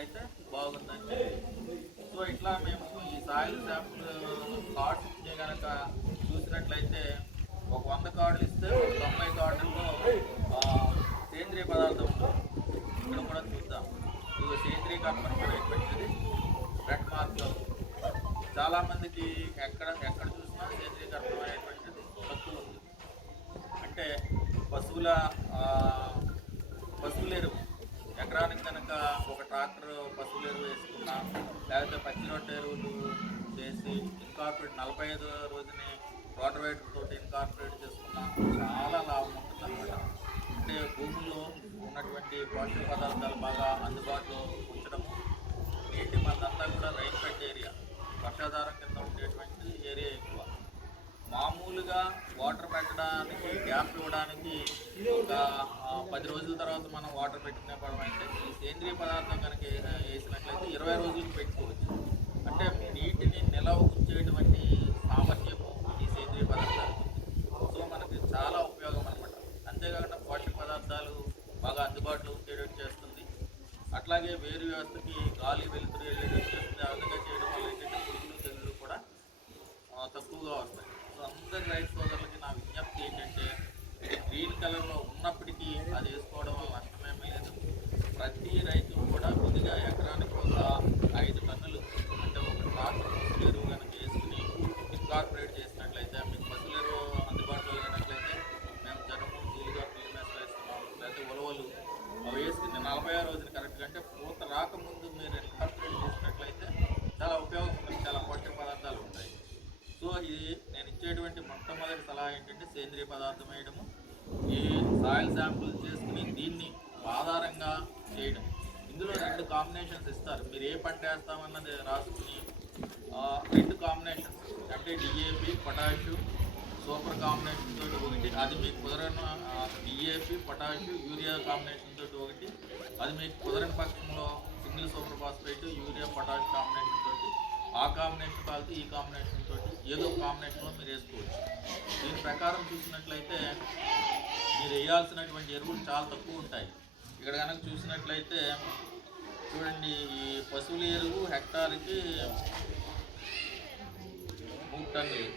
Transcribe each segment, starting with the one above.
చేసినట్లయితే బాగుందని. సో ఇట్లా మేము ఈ సాయిల్ శాంపుల్ కార్డ్స్ ఇచ్చే కనుక చూసినట్లయితే ఒక 100 కార్డులు ఇస్తే ఒక 90 కార్డుల్లో సేంద్రియ పదార్థం ఉంటుంది. ఇక్కడ కూడా చూద్దాం, ఇది సేంద్రీకరణమైనటువంటిది రెడ్ మార్క్. చాలామందికి ఎక్కడ చూసినా సేంద్రీకరణమైనటువంటిది తక్కువ ఉంది. అంటే పశువుల ఎరువు ఎకరానికి కనుక ఒక ట్రాక్టర్ పశువుల ఎరువు వేసుకున్నా, లేకపోతే పచ్చి రొట్టె ఎరువులు చేసి ఇన్కార్పొరేట్ 45 రోజుని రోటవేటర్ తోటి ఇన్కార్పొరేట్ చేసుకున్నా చాలా లాభం ఉంటుంది అన్నమాట. అంటే భూమిలో ఉన్నటువంటి పోషక పదార్థాలు బాగా అందుబాటులో ఉంచడము. నీటి మనదంతా కూడా రైన్ ఫెడ్ ఏరియా, వర్షాధారం కింద ఉండేటువంటి ఏరియా ఎక్కువ. మామూలుగా వాటర్ పెట్టడానికి గ్యాప్ ఇవ్వడానికి ఒక 10 రోజుల తర్వాత మనం వాటర్ పెట్టుకునే పడం అయితే ఈ సేంద్రియ పదార్థం కనుక వేసినట్లయితే 20 రోజులకు పెట్టుకోవచ్చు. అంటే నీటిని నిలవ ఉంచేటువంటి సామర్థ్యము ఈ సేంద్రియ పదార్థాలకు. సో మనకి చాలా ఉపయోగం అనమాట. అంతేకాకుండా పోషక పదార్థాలు బాగా అందుబాటులో ఉండేటట్టు చేస్తుంది. అట్లాగే వేరు వ్యవస్థకి గాలి వెలుతురు వెళ్ళేటట్టు చేస్తుంది. ఆ విధంగా చేయడం వల్ల ఏంటంటే పురుగులు తెగుళ్ళు కూడా తక్కువగా వస్తాయి. సో అందరి రైతు సోదరులకి నా విజ్ఞప్తి ఏంటంటే, గ్రీన్ కలర్లో ఉన్నప్పటికీ అది వేసుకోవడం వల్ల నష్టమేమీ లేదు. ప్రతి రైతు కూడా కొద్దిగా ఎకరానికి ఒక 5 టన్నులు అంటే ఒక ట్రాక్టర్ పశువుల ఎరువు కనుక వేసుకుని ఇన్కార్పొరేట్ చేసినట్లయితే, మీకు పశువుల ఎరువు అందుబాటులో లేనట్లయితే మేము జనము జీలుగా పిల్లిమేస వేస్తున్నాం, లేకపోతే ఉలవలు అవి వేసుకుని 40వ రోజున కరెక్ట్గా అంటే పూత రాకముందు మీరు ఇన్కార్పొరేట్ చేసినట్లయితే చాలా ఉపయోగం ఉంటుంది. చాలా పోషక పదార్థాలు ఉంటాయి. సో ఇది నేను ఇచ్చేటువంటి మొట్టమొదటి సలహా ఏంటంటే సేంద్రియ పదార్థం వేయడము, ఈ సాయిల్ శాంపుల్ చేసుకుని దీన్ని ఆధారంగా చేయడం. ఇందులో 2 కాంబినేషన్స్ ఇస్తారు. మీరు ఏ పంట వేస్తామన్నది రాసుకుని 2 కాంబినేషన్స్ అంటే డిఏపి, పొటాషు, సూపర్ కాంబినేషన్ తోటి ఒకటి, అది మీకు కుదరని డిఏపి, పొటాషు, యూరియా కాంబినేషన్ తోటి ఒకటి, అది మీకు కుదరని పక్షంలో single super phosphate, urea, potash combination తోటి, ఆ కాంబినేషన్ కాదు ఈ కాంబినేషన్ తోటి ఏదో కాంబినేషన్లో మీరు వేసుకోవచ్చు. దీని ప్రకారం చూసినట్లయితే మీరు వేయాల్సినటువంటి ఎరువులు చాలా తక్కువ ఉంటాయి. ఇక్కడ కనుక చూసినట్లయితే చూడండి, ఈ పశువుల ఎరువు హెక్టార్కి 3 టన్నులు.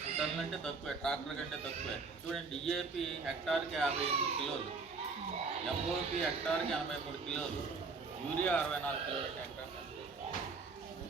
3 టన్నులు అంటే తక్కువే, ట్రాక్టర్ కంటే తక్కువే. చూడండి, డిఏపి హెక్టార్కి 58 కిలోలు, ఎంఓపి హెక్టార్కి 83 కిలోలు, యూరియా 64 కిలోలు హెక్టార్.